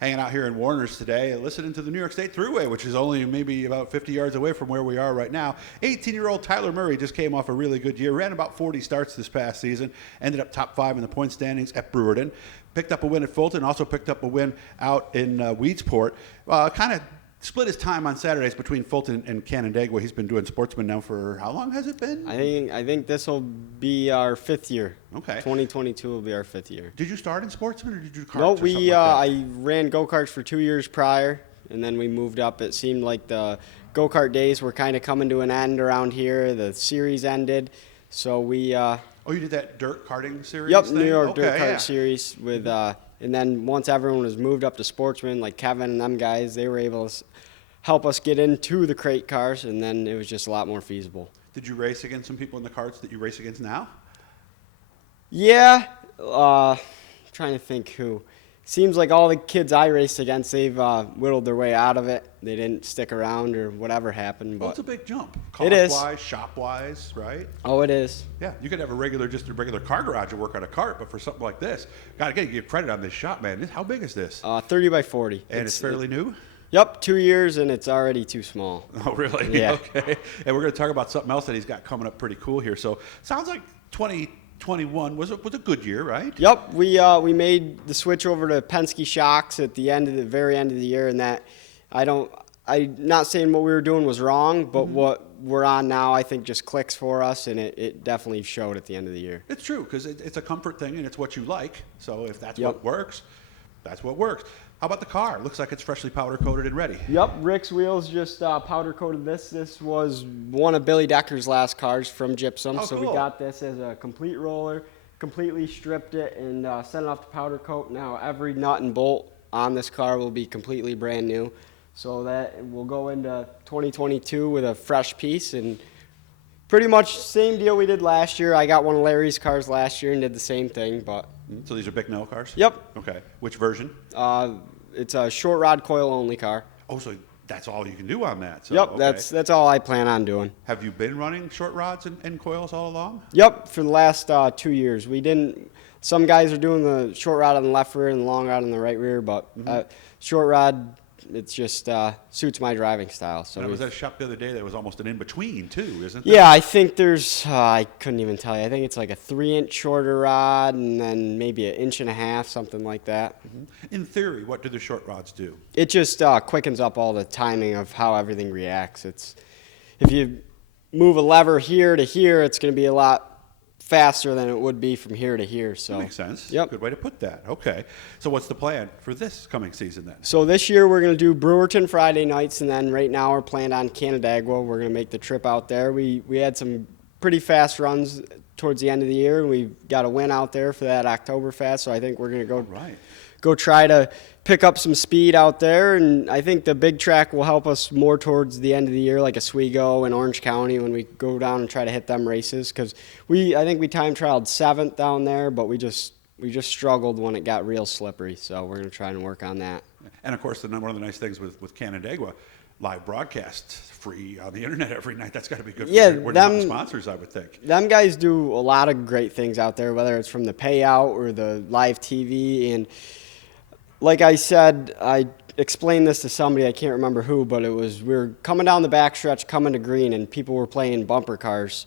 hanging out here in Warner's today, listening to the New York State Thruway, which is only maybe about 50 yards away from where we are right now. 18-year-old Tyler Murray just came off a really good year, ran about 40 starts this past season, ended up top 5 in the point standings at Brewerton, picked up a win at Fulton, also picked up a win out in Weedsport. Kind of split his time on Saturdays between Fulton and Canandaigua. He's been doing Sportsman now for how long has it been? I think this will be our 5th year. Okay. 2022 will be our 5th year. Did you start in Sportsman or did you do karts? No, or something like that? I ran go-karts for 2 years prior, and then we moved up. It seemed like the go-kart days were kind of coming to an end around here. The series ended, so we... Oh, you did that dirt karting series Yep, thing? New York Okay, dirt kart yeah. series with... and then once everyone was moved up to Sportsman, like Kevin and them guys, they were able to help us get into the crate cars, and then it was just a lot more feasible. Did you race against some people in the karts that you race against now? Yeah, trying to think who. Seems like all the kids I raced against, they've whittled their way out of it. They didn't stick around or whatever happened. Well, But it's a big jump. It is. Cost-wise, shop-wise, right? oh, it is. Yeah, you could have just a regular car garage and work on a cart, but for something like this, gotta give credit on this shop, man. How big is this? 30 by 40. And it's fairly new? Yep, 2 years, and it's already too small. Oh, really? Yeah. Okay. And we're going to talk about something else that he's got coming up pretty cool here. So sounds like 2021 was a good year, right? Yep, we made the switch over to Penske shocks at the very end of the year, and that I'm not saying what we were doing was wrong, but what we're on now I think just clicks for us, and it definitely showed at the end of the year. It's true, because it's a comfort thing, and it's what you like. So if that's Yep. what works, that's what works. How about the car? Looks like it's freshly powder coated and ready. Yep, Rick's wheels just powder coated this. This was one of Billy Decker's last cars from Gypsum, Oh, so cool. we got this as a complete roller, completely stripped it, and sent it off to powder coat. Now every nut and bolt on this car will be completely brand new, so that will go into 2022 with a fresh piece, and pretty much same deal we did last year. I got one of Larry's cars last year and did the same thing, but So these are Bicknell cars? yep, Okay. Which version? it's a short rod coil only car. Oh, so that's all you can do on that. So, Yep, okay. that's all I plan on doing. Have you been running short rods and coils all along? Yep, for the last 2 years. We didn't. Some guys are doing the short rod on the left rear and the long rod on the right rear, but short rod, it's just suits my driving style. So And I was at a shop the other day that was almost an in-between, too, isn't there? yeah, I think there's. I couldn't even tell you. I think it's like a 3-inch shorter rod, and then maybe an 1.5 inches, something like that. In theory, what do the short rods do? It just quickens up all the timing of how everything reacts. If you move a lever here to here, it's going to be a lot faster than it would be from here to here. So That makes sense. Yep. Good way to put that. Okay. So what's the plan for this coming season then? So this year we're going to do Brewerton Friday nights, and then right now we're planned on Canandaigua. We're going to make the trip out there. We had some pretty fast runs towards the end of the year, and we got a win out there for that Oktoberfest. So I think we're going to Right. go try to pick up some speed out there, and I think the big track will help us more towards the end of the year, like Oswego and Orange County, when we go down and try to hit them races. Because I think we time trialed 7th down there, but we just struggled when it got real slippery. So we're going to try and work on that. And of course, one of the nice things with Canandaigua, live broadcasts free on the internet every night. That's got to be good for Yeah, your mountain sponsors, I would think. Them guys do a lot of great things out there, whether it's from the payout or the live TV. And like I said, I explained this to somebody, I can't remember who, but we were coming down the backstretch, coming to green, and people were playing bumper cars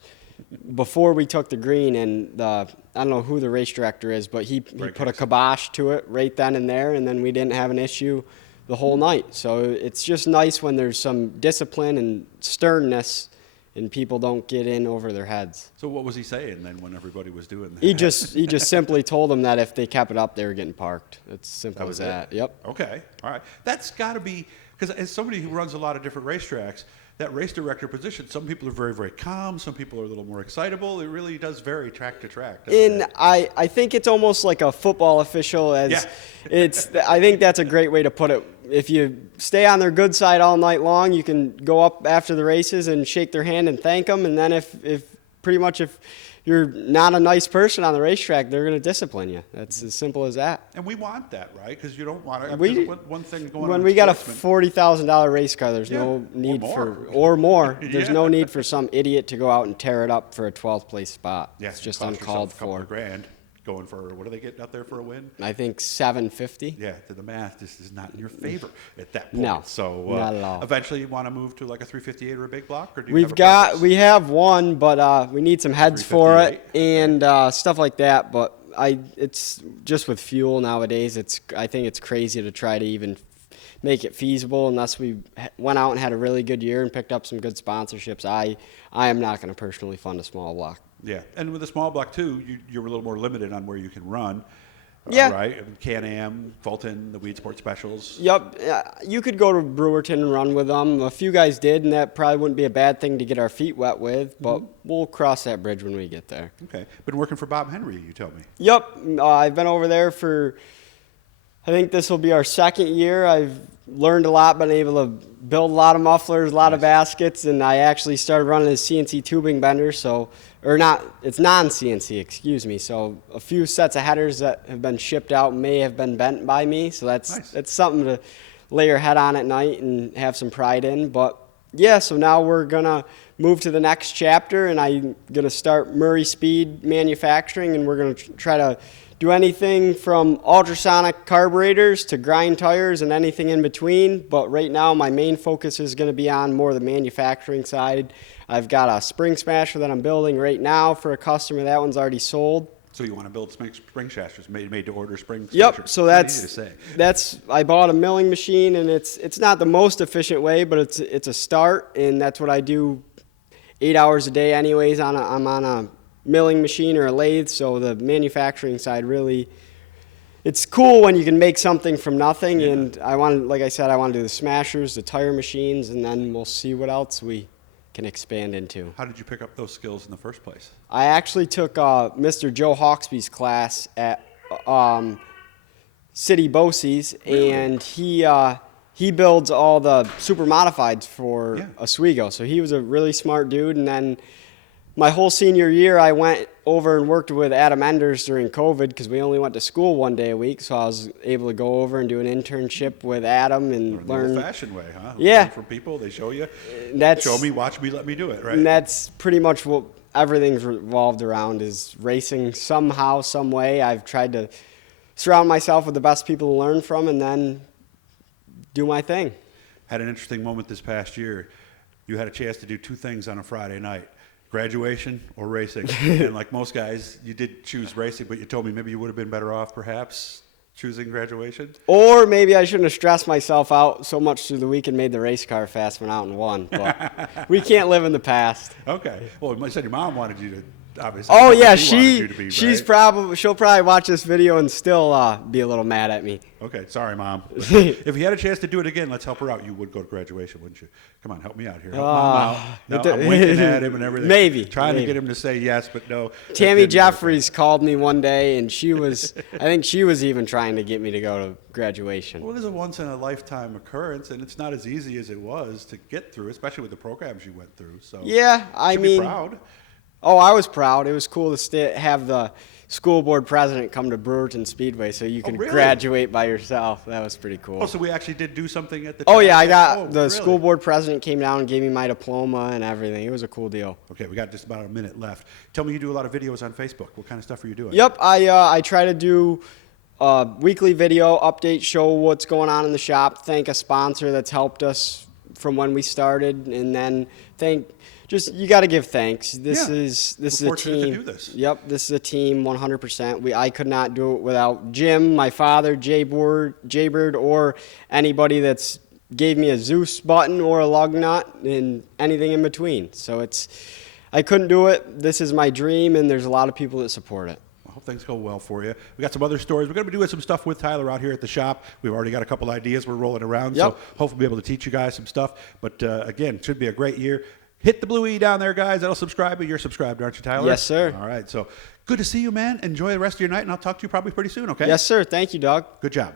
before we took the green, and I don't know who the race director is, but he put a kibosh to it right then and there, and then we didn't have an issue the whole night. So it's just nice when there's some discipline and sternness and people don't get in over their heads. So what was he saying then when everybody was doing that? He just simply told them that if they kept it up, they were getting parked. It's simple as that. Yep. Okay. All right. That's got to be, because as somebody who runs a lot of different racetracks, that race director position, some people are very, very calm. Some people are a little more excitable. It really does vary track to track. doesn't it? I think it's almost like a football official. I think that's a great way to put it. If you stay on their good side all night long, you can go up after the races and shake their hand and thank them. And then if you're not a nice person on the racetrack, they're going to discipline you. That's as simple as that. And we want that, right? Because you don't want to. One thing going on. When we got a Sportsman- $40,000 race car, there's no need or more. There's Yeah. no need for some idiot to go out and tear it up for a 12th place spot. Yeah, It's just cost yourself uncalled a couple for. of grand. going for, what are they getting out there for a win? I think 750. Yeah, the math just is not in your favor at that point. No, So not at all. eventually you want to move to like a 358 or a big block? Or do you We have one, but we need some heads for it and stuff like that. But it's just with fuel nowadays. I think it's crazy to try to even make it feasible unless we went out and had a really good year and picked up some good sponsorships. I am not going to personally fund a small block. Yeah, and with a small block too, you're a little more limited on where you can run. Yeah. Right? Can-Am, Fulton, the Weed Sport Specials. Yep. You could go to Brewerton and run with them. A few guys did, and that probably wouldn't be a bad thing to get our feet wet with, but we'll cross that bridge when we get there. Okay. Been working for Bob Henry, you told me. Yep. I've been over there for, I think this will be our second year. I've learned a lot, been able to build a lot of mufflers, a lot of baskets, and I actually started running a CNC tubing bender, it's non-CNC, excuse me. So a few sets of headers that have been shipped out may have been bent by me, so that's something to lay your head on at night and have some pride in. But yeah, so now we're gonna move to the next chapter, and I'm gonna start Murray Speed Manufacturing, and we're gonna try to do anything from ultrasonic carburetors to grind tires and anything in between. But right now, my main focus is going to be on more the manufacturing side. I've got a spring smasher that I'm building right now for a customer. That one's already sold. So you want to build spring smashers, made to order spring smashers? Yep. So that's easy to say. I bought a milling machine, and it's not the most efficient way, but it's a start, and that's what I do 8 hours a day anyways. I'm on a milling machine or a lathe, so the manufacturing side really, it's cool when you can make something from nothing. Yeah. And like I said, I want to do the smashers, the tire machines, and then we'll see what else we can expand into. How did you pick up those skills in the first place? I actually took Mr. Joe Hawksby's class at City Bosse's, really? And he builds all the super modifieds for Oswego. So he was a really smart dude, and then my whole senior year, I went over and worked with Adam Enders during COVID because we only went to school one day a week. So I was able to go over and do an internship with Adam and learn. The old-fashioned way, huh? Yeah. Learn from people, they show you. Show me, watch me, let me do it, right? And that's pretty much what everything's revolved around is racing somehow, some way. I've tried to surround myself with the best people to learn from and then do my thing. Had an interesting moment this past year. You had a chance to do two things on a Friday night. Graduation or racing. And like most guys, you did choose racing, but you told me maybe you would have been better off perhaps choosing graduation. Or maybe I shouldn't have stressed myself out so much through the week and made the race car fast, went out and won. But we can't live in the past. Okay. Well, you said your mom wanted you to, obviously. Oh yeah, she'll probably watch this video and still be a little mad at me. Okay, sorry, Mom. If you had a chance to do it again, let's help her out. You would go to graduation, wouldn't you? Come on, help me out here. Help Mom out. No, I'm winking at him and everything. Maybe. Trying to get him to say yes, but no. Tammy Jeffries called me one day, and I think she was even trying to get me to go to graduation. Well, it is a once-in-a-lifetime occurrence, and it's not as easy as it was to get through, especially with the programs you went through. So yeah, I mean, be proud. Oh, I was proud. It was cool to have the school board president come to Brewerton Speedway so you could graduate by yourself. That was pretty cool. Oh, so we actually did do something at the Oh, yeah. I got the school board president came down and gave me my diploma and everything. It was a cool deal. Okay, we got just about a minute left. Tell me, you do a lot of videos on Facebook. What kind of stuff are you doing? Yep. I try to do weekly video update, show what's going on in the shop, thank a sponsor that's helped us from when we started, and then you got to give thanks. This is a team. To do this. Yep, this is a team 100%. I could not do it without Jim, my father, Jaybird, or anybody that's gave me a Zeus button or a lug nut and anything in between. So I couldn't do it. This is my dream, and there's a lot of people that support it. I hope things go well for you. We got some other stories. We're going to be doing some stuff with Tyler out here at the shop. We've already got a couple ideas we're rolling around, so hopefully we'll be able to teach you guys some stuff. But again, it should be a great year. Hit the blue E down there, guys. That'll subscribe. You're subscribed, aren't you, Tyler? Yes, sir. All right. So good to see you, man. Enjoy the rest of your night, and I'll talk to you probably pretty soon, okay? Yes, sir. Thank you, Doug. Good job.